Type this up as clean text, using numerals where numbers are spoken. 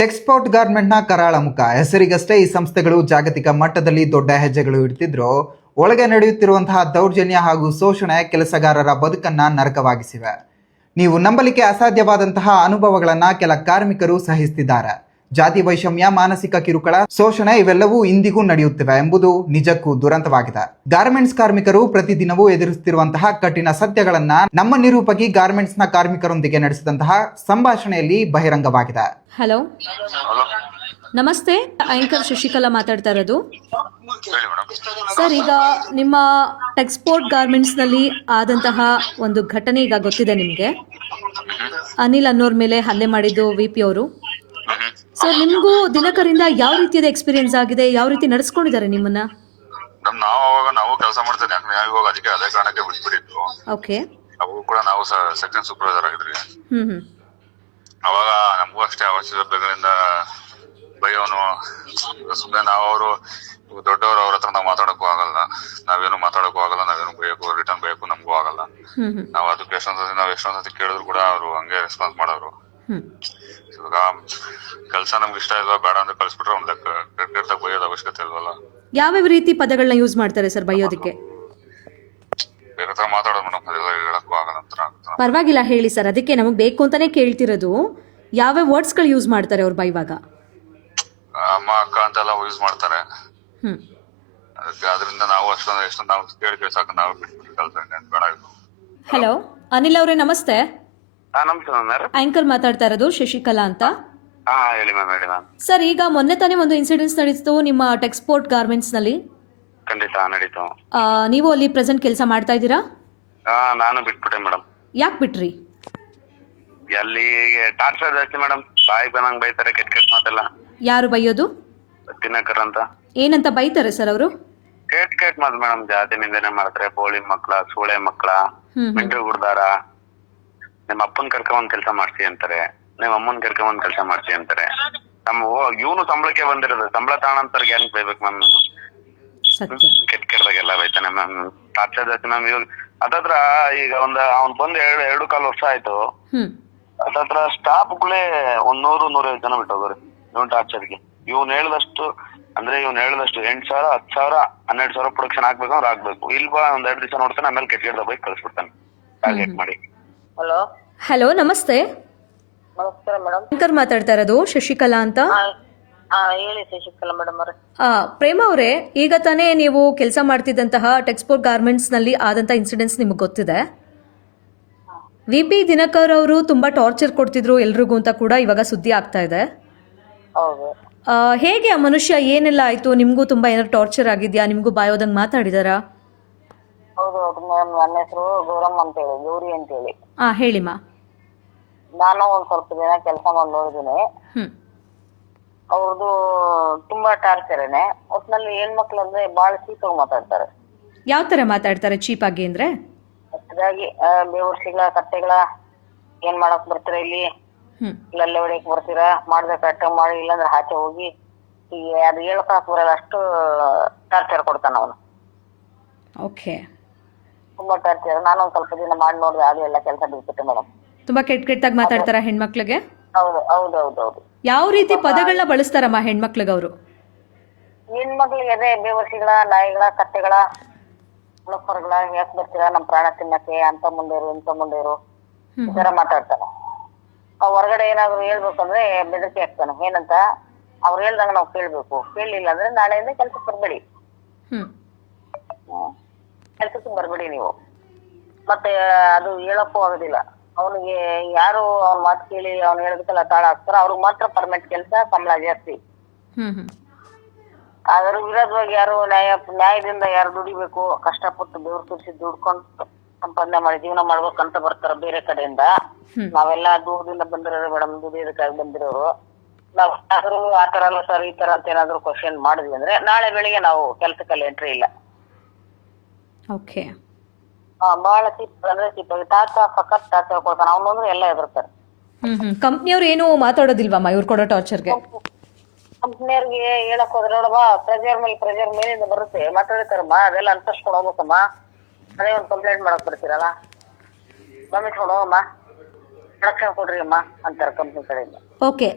ಟೆಕ್ಸ್ಪೋರ್ಟ್ ಗಾರ್ಮೆಂಟ್ನ ಕರಾಳ ಮುಖ. ಹೆಸರಿಗಷ್ಟೇ ಈ ಸಂಸ್ಥೆಗಳು ಜಾಗತಿಕ ಮಟ್ಟದಲ್ಲಿ ದೊಡ್ಡ ಹೆಜ್ಜೆಗಳು ಇಡ್ತಿದ್ರು, ಒಳಗೆ ನಡೆಯುತ್ತಿರುವಂತಹ ದೌರ್ಜನ್ಯ ಹಾಗೂ ಶೋಷಣೆ ಕೆಲಸಗಾರರ ಬದುಕನ್ನ ನರಕವಾಗಿಸಿವೆ. ನೀವು ನಂಬಲಿಕ್ಕೆ ಅಸಾಧ್ಯವಾದಂತಹ ಅನುಭವಗಳನ್ನ ಕೆಲ ಕಾರ್ಮಿಕರು ಸಹಿಸುತ್ತಿದ್ದಾರೆ. ಜಾತಿ ವೈಷಮ್ಯ, ಮಾನಸಿಕ ಕಿರುಕುಳ, ಶೋಷಣೆ ಇವೆಲ್ಲವೂ ಇಂದಿಗೂ ನಡೆಯುತ್ತಿವೆ ಎಂಬುದು ನಿಜಕ್ಕೂ ದುರಂತವಾಗಿದೆ. ಗಾರ್ಮೆಂಟ್ಸ್ ಕಾರ್ಮಿಕರು ಪ್ರತಿದಿನವೂ ಎದುರಿಸುತ್ತಿರುವಂತಹ ಕಠಿಣ ಸತ್ಯಗಳನ್ನ ನಮ್ಮ ನಿರೂಪಕಿ ಗಾರ್ಮೆಂಟ್ಸ್ನ ಕಾರ್ಮಿಕರೊಂದಿಗೆ ನಡೆಸಿದಂತಹ ಸಂಭಾಷಣೆಯಲ್ಲಿ ಬಹಿರಂಗವಾಗಿದೆ. ಹಲೋ, ನಮಸ್ತೆ. ಆಂಕರ್ ಶಶಿಕಲಾ ಮಾತಾಡ್ತಾ ಇರೋದು. ಸರ್, ಈಗ ನಿಮ್ಮ ಟೆಕ್ಸ್ಪೋರ್ಟ್ ಗಾರ್ಮೆಂಟ್ಸ್ನಲ್ಲಿ ಆದಂತಹ ಒಂದು ಘಟನೆ ಈಗ ಗೊತ್ತಿದೆ ನಿಮಗೆ. ಅನಿಲ್ ಅನ್ನೋರ್ ಮೇಲೆ ಹಲ್ಲೆ ಮಾಡಿದ್ದು VP ಅವರು. ಸೊ ನಿಮಗೂ ದಿನಕರಿಂದ ಯಾವ ರೀತಿಯಾದ ಎಕ್ಸ್ಪೀರಿಯನ್ಸ್ ಆಗಿದೆ, ಯಾವ ರೀತಿ ನಡೆಸ್ಕೊಂಡಿದ್ದಾರೆ ನಿಮ್ಮನ್ನ? ನಾವು ಕೆಲಸ ಮಾಡ್ತೇನೆ, ಇವಾಗ ಅದಕ್ಕೆ ಅದೇ ಕಾರಣಕ್ಕೆ ಬಿಟ್ಬಿಟ್ಟಿದ್ವು. ಓಕೆ. ಅವು ಕೂಡ ನಾವು ಸೆಕ್ಷನ್ ಸೂಪರ್ವೈಸರ್ ಆಗಿದ್ರಿ. ಅವಾಗ ನಮಗೂ ಅಷ್ಟೇ ಅವಶ್ಯಕತೆಗಳಿಂದ ಬೈಯೋನು. ಸುಮ್ಮನೆ ನಾವು ಅವರು ದೊಡ್ಡವರು, ಅವ್ರ ಹತ್ರ ನಾವು ಮಾತಾಡಕ್ಕೂ ಆಗಲ್ಲ, ನಾವೇನು ಮಾತಾಡಕ್ಕೂ ಆಗಲ್ಲ, ನಾವೇನು ಬೈಯಕ್ಕೂ ರಿಟರ್ನ್ ಬೈಯಕ್ಕೂ ನಮಗೂ ಆಗಲ್ಲ. ನಾವು ಅದಕ್ಕೆ ಎಷ್ಟೊಂದ್ ಸತಿ ಕೇಳಿದ್ರು ಕೂಡ ಅವ್ರು ಹಂಗೆ ರೆಸ್ಪಾನ್ಸ್ ಮಾಡೋರು. ಇವಾಗ ಕೆಲಸ ನಮ್ಗೆ ಇಷ್ಟ ಇಲ್ವಾ, ಬೇಡ ಅಂತ ಕಳ್ಸ್ಬಿಟ್ರೆ ಒಂದ್ ಕೆಟ್ಟಾಗಿ ಬೈಯೋದು ಅವಶ್ಯಕತೆ ಇಲ್ವಲ್ಲ. ಯಾವ್ಯಾವ ರೀತಿ ಪದಗಳನ್ನ ಯೂಸ್ ಮಾಡ್ತಾರೆ ಸರ್ ಬೈಯೋದಕ್ಕೆ? ಬೇರೆ ತರ ಮಾತಾಡೋದು ಮೇಡಮ್, ಅದೆಲ್ಲ ಹೇಳಕ್ಕೂ ಆಗಲ್ಲ ಅಂತ. ಪರವಾಗಿಲ್ಲ, ಹೇಳಿ ಸರ್. ಅದಕ್ಕೆ ನಮಗೆ ಬೇಕು ಅಂತಾನೆ ಕೇಳ್ತಿರೋದು. ಯಾವ್ಯಾವ ವರ್ಡ್ಸ್ಗಳು ಯೂಸ್ ಮಾಡ್ತಾರೆ ಅವ್ರು ಬೈವಾಗ? ಅಮ್ಮ, ಅಕ್ಕ ಅಂತೆಲ್ಲ ಯೂಸ್ ಮಾಡ್ತಾರೆ. ಅದರಿಂದ ನಾವು ಎಷ್ಟೊಂದು ನಾವು ಕೇಳಿ ಸಾಕು, ನಾವು ಬಿಟ್ಬಿಟ್ಟು ಕೆಲಸ ಬೇಡ ಇದು. ಹಲೋ, ಅನಿಲ್ ಅವರೇ, ನಮಸ್ತೆ. ನಮಸ್ತೆ ಮ್ಯಾಮ್. ಆಂಕರ್ ಮಾತಾಡ್ತಾ ಇರೋದು, ಶಶಿಕಲಾ ಅಂತ. ಹೇಳಿ ಮ್ಯಾಮ್, ಹೇಳಿ ಮ್ಯಾಮ್. ಸರ್, ಈಗ ಮೊನ್ನೆ ತಾನೇ ಒಂದು ಇನ್ಸಿಡೆನ್ಸ್ ನಡೀತು ನಿಮ್ಮ ಟೆಕ್ಸ್ಪೋರ್ಟ್ ಗಾರ್ಮೆಂಟ್ಸ್ ನಲ್ಲಿ. ಖಂಡಿತ ನಡೀತು. ನೀವು ಅಲ್ಲಿ ಪ್ರೆಸೆಂಟ್ ಕೆಲಸ ಮಾಡ್ತಾ ಇದ್ದೀರಾ? ನಾನು ಬಿಟ್ಬಿಟ್ಟೆ ಮೇಡಮ್. ಯಾಕೆ ಬಿಟ್ರಿ? ಅಲ್ಲಿ ಟಾರ್ಚರ್ ಜಾಸ್ತಿ ಮೇಡಮ್, ಬಾಯಿ ಬಂದಂಗ್ ಬೈತಾರೆ, ಕೆಟ್ಟ ಮಾತೆಲ್ಲ. ಯಾರು ಬೈಯೋದು? ದಿನಕರ್ ಅಂತ. ಏನಂತ ಬೈತಾರೆ ಸರ್ ಅವರು? ಕೆಟ್ಟ ಮಾತು ಮೇಡಮ್, ಜಾತಿ ನಿಂದನೆ ಮಾಡ್ತಾರೆ. ಬೋಳಿ ಮಕ್ಳ, ಸೂಳೆ ಮಕ್ಳ, ಮಿಂಟ್ರು ಗುಡ್ದಾರ, ನಿಮ್ಮ ಅಪ್ಪನ್ ಕರ್ಕೊಂಡ್ ಕೆಲಸ ಮಾಡ್ಸಿ ಅಂತಾರೆ, ನಿಮ್ಮ ಅಮ್ಮನ್ ಕರ್ಕೊಂಡ್ ಕೆಲಸ ಮಾಡ್ಸಿ ಅಂತಾರೆ. ಇವನು ಸಂಬಳಕ್ಕೆ ಬಂದಿರೋದು, ಸಂಬಳ ತಾಣಂತರ್ಗೆ ಏನ್ ಬೈಬೇಕು ಮ್ಯಾಮ್? ಕೆಟ್ಟದಾಗೆಲ್ಲ ಬೈತಾನೆ ಮ್ಯಾಮ್. ಟಾರ್ಚರ್ ಜಾಸ್ತಿ ಮ್ಯಾಮ್. ಇವಾಗ ಅದತ್ರ ಈಗ ಅವ್ನ್ ಬಂದ್ 2.25 ವರ್ಷ ಆಯ್ತು. ಅದತ್ರ ಸ್ಟಾಫ್ಗಳೇ 100-150 ಜನ ಬಿಟ್ಟೋಗ್ರಿ ಇವನ್ ಟಾರ್ಚರ್ಗೆ. ಇವ್ನು ಹೇಳ್ದಷ್ಟು 8,000, 10,000, 12,000 ಪ್ರೊಡಕ್ಷನ್ ಆಗ್ಬೇಕು ಅಂದ್ರೆ ಆಗ್ಬೇಕು. ಇಲ್ವಾ ಒಂದ್ 2 ದಿವಸ ನೋಡ್ತಾನೆ, ಆಮೇಲೆ ಕೆಟ್ಟ ಬೈಕ್ ಕಳ್ಸ್ಬಿಡ್ತಾನೆ ಟಾರ್ಗೆಟ್ ಮಾಡಿ. ಹಲೋ, ನಮಸ್ತೆ. ನಮಸ್ಕಾರ ಮೇಡಮ್. ಆಂಕರ್ ಮಾತಾಡ್ತಾ ಇರೋದು, ಶಶಿಕಲಾ ಅಂತ. ಹೇಳಿ ಶಶಿಕಲಾ ಮೇಡಮ್ ಅವರೇ. ಪ್ರೇಮ ಅವರೇ, ಈಗ ತಾನೇ ನೀವು ಕೆಲಸ ಮಾಡ್ತಿದ್ದಂತಹ ಟೆಕ್ಸ್ಪೋರ್ಟ್ ಗಾರ್ಮೆಂಟ್ಸ್ ನಲ್ಲಿ ಆದಂತ ಇನ್ಸಿಡೆಂಟ್ಸ್ ನಿಮ್ಗೆ ಗೊತ್ತಿದೆ. VP ದಿನಕರ್ ಅವರು ತುಂಬಾ ಟಾರ್ಚರ್ ಕೊಡ್ತಿದ್ರು ಎಲ್ರಿಗೂ ಅಂತ ಕೂಡ ಇವಾಗ ಸುದ್ದಿ ಆಗ್ತಾ ಇದೆ. ಹೌದು. ಹೇಗೆ ಆ ಮನುಷ್ಯ, ಏನೆಲ್ಲ ಆಯ್ತು? ನಿಮ್ಗೂ ತುಂಬಾ ಏನಾದ್ರು ಟಾರ್ಚರ್ ಆಗಿದ್ಯಾ? ನಿಮ್ಗೂ ಬಾಯೋದಂಗ್ ಮಾತಾಡಿದಾರಾ? ಹೌದು ಮೇಡಮ್, ನನ್ನ ಹೆಸರು ಗೌರಮ್ಮ ಅಂತ ಹೇಳಿ, ಗೌರಿ ಅಂತ ಹೇಳಿ. ಹೇಳಿಮಾ. ನಾನು ಒಂದ್ ಸ್ವಲ್ಪ ದಿನ ಕೆಲಸ ಮಾಡಿ ನೋಡಿದೀನಿ. ಅವ್ರದ್ದು ತುಂಬಾ ಟಾರ್ಚರೇನೆ. ಒಟ್ನಲ್ಲಿ ಹೆಣ್ಮಕ್ಳು ಅಂದ್ರೆ ಬಹಳ ಚೀಪಾಗಿ ಮಾತಾಡ್ತಾರೆ. ಯಾವ ತರ ಮಾತಾಡ್ತಾರೆ ಚೀಪ್ ಆಗಿ ಅಂದ್ರೆ? ಹಾಗಾಗಿ ಬೇವರ್ಸಿಗಳ ಕಟ್ಟೆಗಳ ಏನ್ ಮಾಡಕ್ ಬರ್ತೀರಾ ಇಲ್ಲಿ, ಇಲ್ಲೆಲ್ಲ ಹೊಡಿಯಕ್ ಬರ್ತೀರಾ, ಮಾಡ್ಬೇಕಾಟ ಮಾಡಿ, ಇಲ್ಲಾಂದ್ರೆ ಆಚೆ ಹೋಗಿ, ಈಗ ಅದು ಹೇಳ್ಕೊಳಕ್ ಬರಲ್ಲ, ಅಷ್ಟು ಟಾರ್ಚರ್ ಕೊಡ್ತಾನ ಅವನು. ಓಕೆ. ತುಂಬಾ ಟಾರ್ಚರ್. ನಾನು ಒಂದ್ ಸ್ವಲ್ಪ ದಿನ ಮಾಡಿ ನೋಡಿದೆ, ಅದು ಎಲ್ಲ ಕೆಲಸ ಬಿಡ್ಬಿಟ್ಟೆ ಮೇಡಮ್. ತುಂಬಾ ಕೆಟ್ಟಾಗಿ ಮಾತಾಡ್ತಾರ ಹೆಣ್ಮಕ್ಳಿಗೆ? ಹೌದು. ಯಾವ ರೀತಿ ಪದಗಳನ್ನ ಬಳಸ್ತಾರಮ್ಮ ಹೆಣ್ಮಕ್ಳಿಗೆ ಅವರು? ಹೆಣ್ಮಕ್ಳಿಗೆ ಅದೇ ಬೇವರ್ಸಿಗಳ, ನಾಯಿಗಳ, ಕಟ್ಟೆಗಳ, ಮುಳಪ್ಪರ್ಗಳ, ಯಾಕೆ ಬರ್ತೀರಾ ನಮ್ ಪ್ರಾಣ ತಿನ್ನಕ್ಕೆ, ಅಂತ ಮುಂದೇರು ಇಂತ ಮುಂದೇರು, ಈ ತರ ಮಾತಾಡ್ತಾನೆ. ಹೊರಗಡೆ ಏನಾದ್ರು ಹೇಳ್ಬೇಕಂದ್ರೆ ಬೆದರಿಕೆ ಆಗ್ತಾನೆ. ಏನಂತ ಅವ್ರು ಹೇಳ್ದಂಗ ನಾವು ಕೇಳ್ಬೇಕು, ಕೇಳಲಿಲ್ಲ ಅಂದ್ರೆ ನಾಳೆಯಿಂದ ಕೆಲ್ಸಕ್ಕೆ ಬರ್ಬೇಡಿ, ಕೆಲ್ಸಕ್ಕೆ ಬರ್ಬೇಡಿ ನೀವು. ಮತ್ತೆ ಅದು ಹೇಳಕ್ಕೂ ಆಗೋದಿಲ್ಲ. ಅವನಿಗೆ ಯಾರು ಅವ್ನ ಮಾತು ಕೇಳಿ ಅವ್ನು ಹೇಳೋದಕ್ಕೆಲ್ಲ ತಾಳ ಹಾಕ್ತಾರ, ಅವ್ರಿಗೆ ಮಾತ್ರ ಪರ್ಮನೆಂಟ್ ಕೆಲಸ, ಸಂಬಳ ಜಾಸ್ತಿ. ಅದ್ರ ವಿರೋಧವಾಗಿ ಯಾರು ನ್ಯಾಯದಿಂದ ಯಾರು ದುಡಿಬೇಕು, ಕಷ್ಟಪಟ್ಟು ಬೆವರು ಸುರಿಸಿ ದುಡ್ಕೊಂಡು ಸಂಪಾದನೆ ಮಾಡಿ ಜೀವನ ಮಾಡ್ಬೇಕಂತ ಬರ್ತಾರ ಬೇರೆ ಕಡೆಯಿಂದ. ನಾವೆಲ್ಲ ದೂರದಿಂದ ಬಂದಿರೋರು ಮೇಡಮ್, ದುಡಿಯೋದಕ್ಕಾಗಿ ಬಂದಿರೋರು. ನಾವ್ ಆದ್ರೂ ಆತರ ಅಲ್ಲ ಸರ್, ಈ ತರ ಅಂತ ಏನಾದ್ರು ಕ್ವಶನ್ ಮಾಡಿದ್ವಿ ಅಂದ್ರೆ ನಾಳೆ ಬೆಳಿಗ್ಗೆ ನಾವು ಕೆಲ್ಸಕ್ಕಲ್ಲಿ ಎಂಟ್ರಿ ಇಲ್ಲ. ಓಕೆ. ಬಹಳ ಚೀಪ್ ಅಂದ್ರೆ ಚೀಪ್ ಆಗಿ ಸಖತ್ ಟಾರ್ಚರ್ ಕೊಡ್ತಾನೆ ಅವನು ಅಂದ್ರೆ ಎಲ್ಲ ಎದುರ್ತಾರೆ. ಕಂಪ್ನಿಯವ್ರು ಏನು ಮಾತಾಡೋದಿಲ್ವಮ್ಮ ಇವ್ರು ಕೊಡೋ ಟಾರ್ಚರ್ಗೆ? ಕಂಪ್ನಿಯವ್ರಿಗೆ ಹೇಳಕ್ ಹೋದ್ರೆ ನೋಡಮ್ಮ, ಪ್ರೆಜರ್ ಮೇಲಿಂದ ಬರುತ್ತೆ, ಮಾತಾಡ್ತಾರಮ್ಮ, ಅದೆಲ್ಲ ಅಂತಸ್ಕೊಂಡು ಹೋಗ್ಬೇಕಮ್ಮ. ಅದೇ ಒಂದು ಕಂಪ್ಲೇಂಟ್ ಮಾಡಕ್ ಬರ್ತೀರಲ್ಲ, ಗಮನಿಸ್ಕೊಂಡು ಹೋಗಮ್ಮ, ಪ್ರೊಡಕ್ಷನ್ ಕೊಡ್ರಿ ಅಮ್ಮ ಅಂತಾರೆ ಕಂಪ್ನಿ ಕಡೆಯಿಂದ. ಓಕೆ.